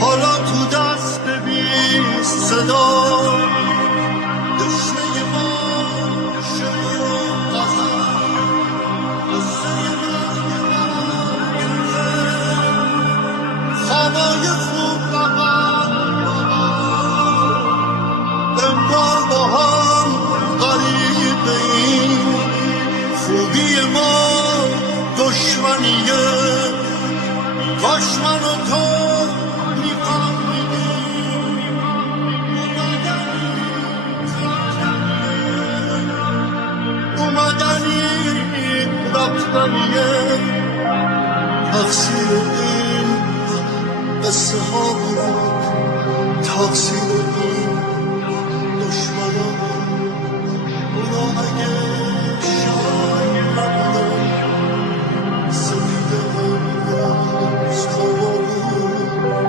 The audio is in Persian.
حالا تو دست بیست صدا دشمه ما خوابای خوب بقا انگار با هم غریبیم خوبی ما دشمنیه کاش من و تو رفتنیه تقصیر این قصه ها بود تقصیر این